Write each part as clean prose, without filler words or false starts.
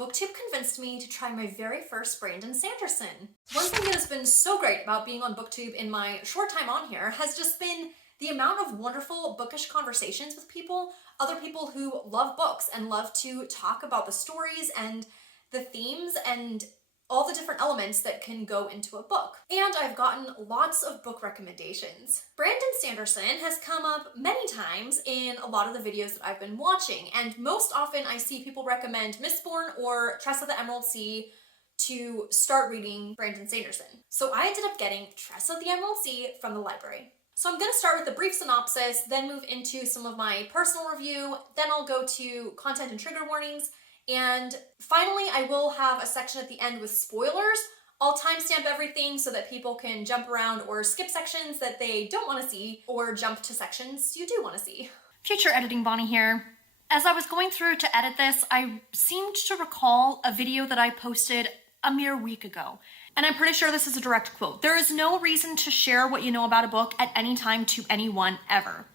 BookTube convinced me to try my very first Brandon Sanderson. One thing that has been so great about being on BookTube in my short time on here has just been the amount of wonderful bookish conversations with people, other people who love books and love to talk about the stories and the themes and all the different elements that can go into a book. And I've gotten lots of book recommendations. Brandon Sanderson has come up many times in a lot of the videos that I've been watching, and most often I see people recommend Mistborn or Tress of the Emerald Sea to start reading Brandon Sanderson. So I ended up getting Tress of the Emerald Sea from the library. So I'm going to start with a brief synopsis, then move into some of my personal review, then I'll go to content and trigger warnings, and finally, I will have a section at the end with spoilers. I'll timestamp everything so that people can jump around or skip sections that they don't want to see, or jump to sections you do want to see. Future editing Bonnie here. As I was going through to edit this, I seemed to recall a video that I posted a mere week ago. And I'm pretty sure this is a direct quote. There is no reason to share what you know about a book at any time to anyone ever.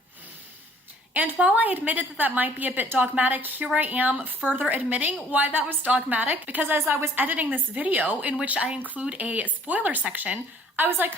And while I admitted that that might be a bit dogmatic, here I am further admitting why that was dogmatic, because as I was editing this video, in which I include a spoiler section, I was like,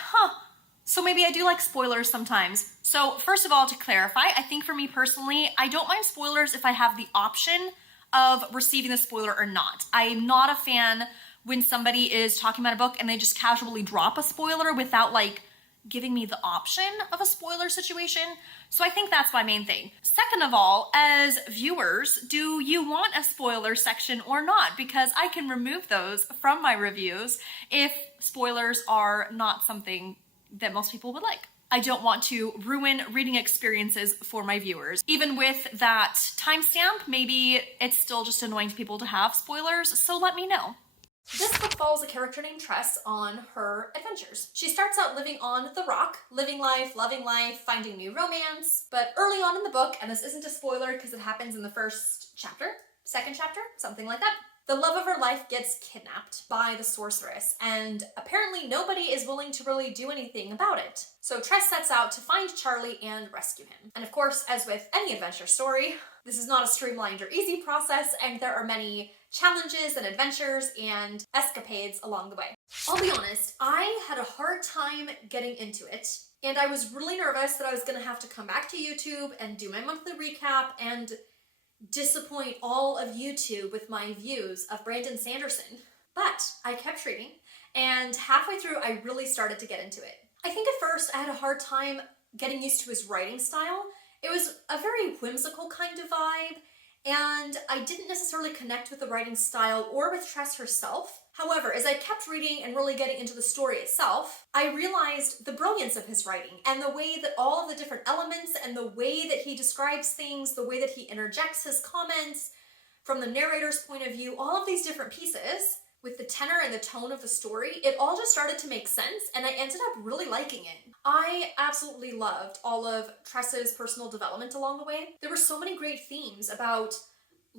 so maybe I do like spoilers sometimes. So first of all, to clarify, I think for me personally, I don't mind spoilers if I have the option of receiving the spoiler or not. I'm not a fan when somebody is talking about a book and they just casually drop a spoiler without like giving me the option of a spoiler situation. So I think that's my main thing. Second of all, as viewers, do you want a spoiler section or not? Because I can remove those from my reviews if spoilers are not something that most people would like. I don't want to ruin reading experiences for my viewers. Even with that timestamp, maybe it's still just annoying to people to have spoilers, so let me know. This book follows a character named Tress on her adventures. She starts out living on the rock, living life, loving life, finding new romance, but early on in the book, and this isn't a spoiler because it happens in the first chapter, second chapter, something like that, the love of her life gets kidnapped by the sorceress, and apparently nobody is willing to really do anything about it. So Tress sets out to find Charlie and rescue him. And of course, as with any adventure story, this is not a streamlined or easy process, and there are many challenges and adventures and escapades along the way. I'll be honest, I had a hard time getting into it, and I was really nervous that I was going to have to come back to YouTube and do my monthly recap and disappoint all of YouTube with my views of Brandon Sanderson. But I kept reading, and halfway through I really started to get into it. I think at first I had a hard time getting used to his writing style. It was a very whimsical kind of vibe, and I didn't necessarily connect with the writing style or with Tress herself. However, as I kept reading and really getting into the story itself, I realized the brilliance of his writing and the way that all of the different elements and the way that he describes things, the way that he interjects his comments from the narrator's point of view, all of these different pieces with the tenor and the tone of the story, it all just started to make sense, and I ended up really liking it. I absolutely loved all of Tress's personal development along the way. There were so many great themes about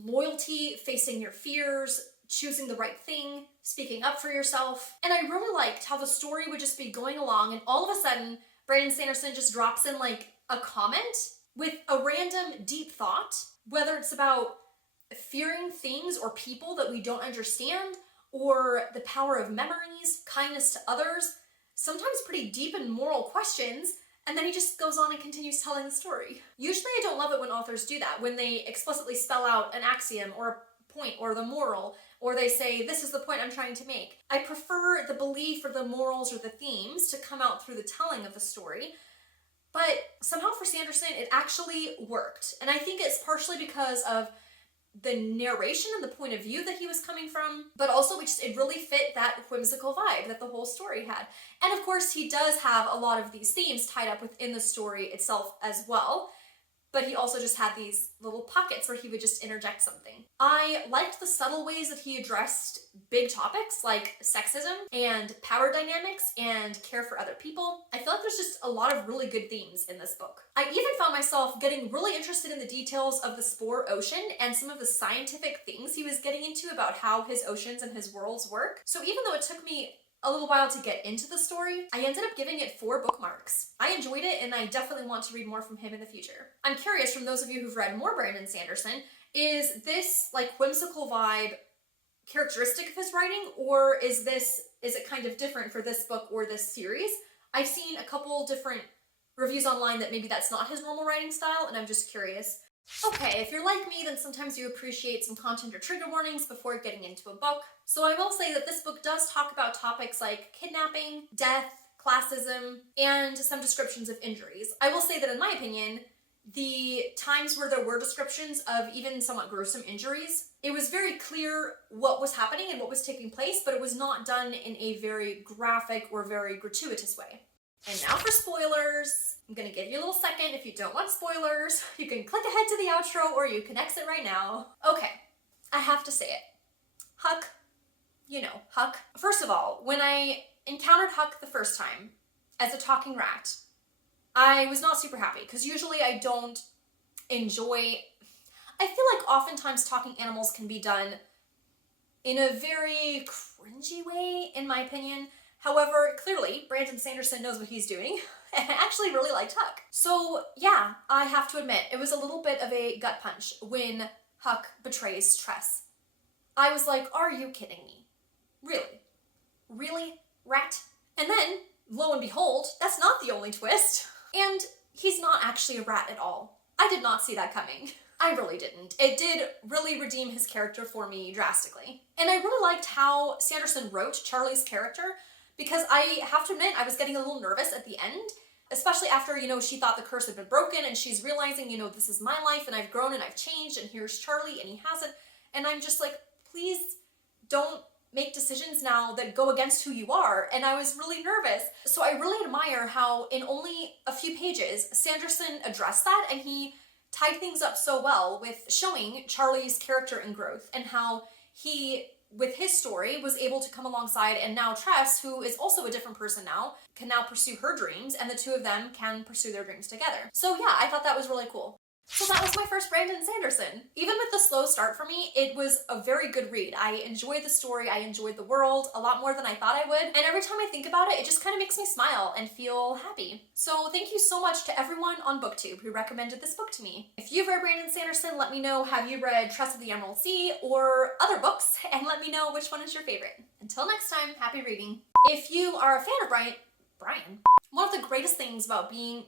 loyalty, facing your fears, choosing the right thing, speaking up for yourself, and I really liked how the story would just be going along, and all of a sudden, Brandon Sanderson just drops in like a comment with a random deep thought, whether it's about fearing things or people that we don't understand, or the power of memories, kindness to others, sometimes pretty deep and moral questions, and then he just goes on and continues telling the story. Usually I don't love it when authors do that, when they explicitly spell out an axiom or a point or the moral, or they say, this is the point I'm trying to make. I prefer the belief or the morals or the themes to come out through the telling of the story, but somehow for Sanderson it actually worked. And I think it's partially because of the narration and the point of view that he was coming from, but also it really fit that whimsical vibe that the whole story had. And of course, he does have a lot of these themes tied up within the story itself as well, but he also just had these little pockets where he would just interject something. I liked the subtle ways that he addressed big topics like sexism and power dynamics and care for other people. I feel like there's just a lot of really good themes in this book. I even found myself getting really interested in the details of the Spore Ocean and some of the scientific things he was getting into about how his oceans and his worlds work. So even though it took me a little while to get into the story, I ended up giving it 4 bookmarks. I enjoyed it, and I definitely want to read more from him in the future. I'm curious, from those of you who've read more Brandon Sanderson, is this like whimsical vibe characteristic of his writing, or is it kind of different for this book or this series? I've seen a couple different reviews online that maybe that's not his normal writing style, and I'm just curious. Okay, if you're like me, then sometimes you appreciate some content or trigger warnings before getting into a book. So I will say that this book does talk about topics like kidnapping, death, classism, and some descriptions of injuries. I will say that in my opinion, the times where there were descriptions of even somewhat gruesome injuries, it was very clear what was happening and what was taking place, but it was not done in a very graphic or very gratuitous way. And now for spoilers. I'm gonna give you a little second. If you don't want spoilers, you can click ahead to the outro or you can exit right now. Okay, I have to say it. Huck, you know, Huck. First of all, when I encountered Huck the first time as a talking rat, I was not super happy because usually I don't enjoy, I feel like oftentimes talking animals can be done in a very cringy way, in my opinion. However, clearly, Brandon Sanderson knows what he's doing, and I actually really liked Huck. So yeah, I have to admit, it was a little bit of a gut punch when Huck betrays Tress. I was like, are you kidding me? Really? Really, rat? And then, lo and behold, that's not the only twist. And he's not actually a rat at all. I did not see that coming. I really didn't. It did really redeem his character for me drastically. And I really liked how Sanderson wrote Charlie's character, because I have to admit, I was getting a little nervous at the end, especially after, she thought the curse had been broken and she's realizing, this is my life and I've grown and I've changed and here's Charlie and he hasn't. And I'm just like, please don't make decisions now that go against who you are. And I was really nervous. So I really admire how in only a few pages, Sanderson addressed that and he tied things up so well with showing Charlie's character and growth and how he, with his story, was able to come alongside, and now Tress, who is also a different person now, can now pursue her dreams, and the two of them can pursue their dreams together. So yeah, I thought that was really cool. So that was my first Brandon Sanderson. Even with the slow start for me, it was a very good read. I enjoyed the story, I enjoyed the world a lot more than I thought I would, and every time I think about it, it just kind of makes me smile and feel happy. So thank you so much to everyone on BookTube who recommended this book to me. If you've read Brandon Sanderson, let me know, have you read Tress of the Emerald Sea or other books, and let me know which one is your favorite. Until next time, happy reading. If you are a fan of Brian, one of the greatest things about being